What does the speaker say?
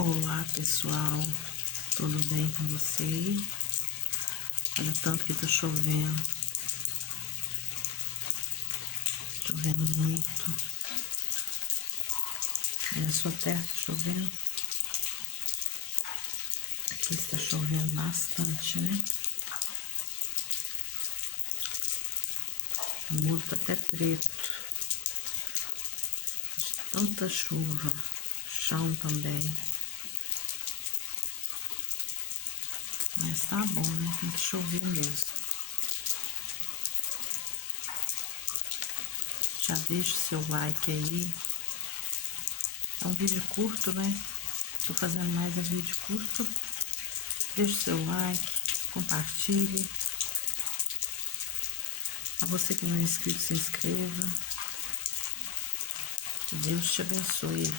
Olá pessoal, tudo bem com vocês? Olha o tanto que tá chovendo, chovendo muito. E na sua terra tá chovendo? Aqui está chovendo bastante, né? O muro tá até preto, de tanta chuva, chão também. Mas tá bom, né? Tem que chover mesmo. Já deixa o seu like aí. É um vídeo curto, né? Tô fazendo mais um vídeo curto. Deixa o seu like, compartilhe. A você que não é inscrito, se inscreva. Que Deus te abençoe.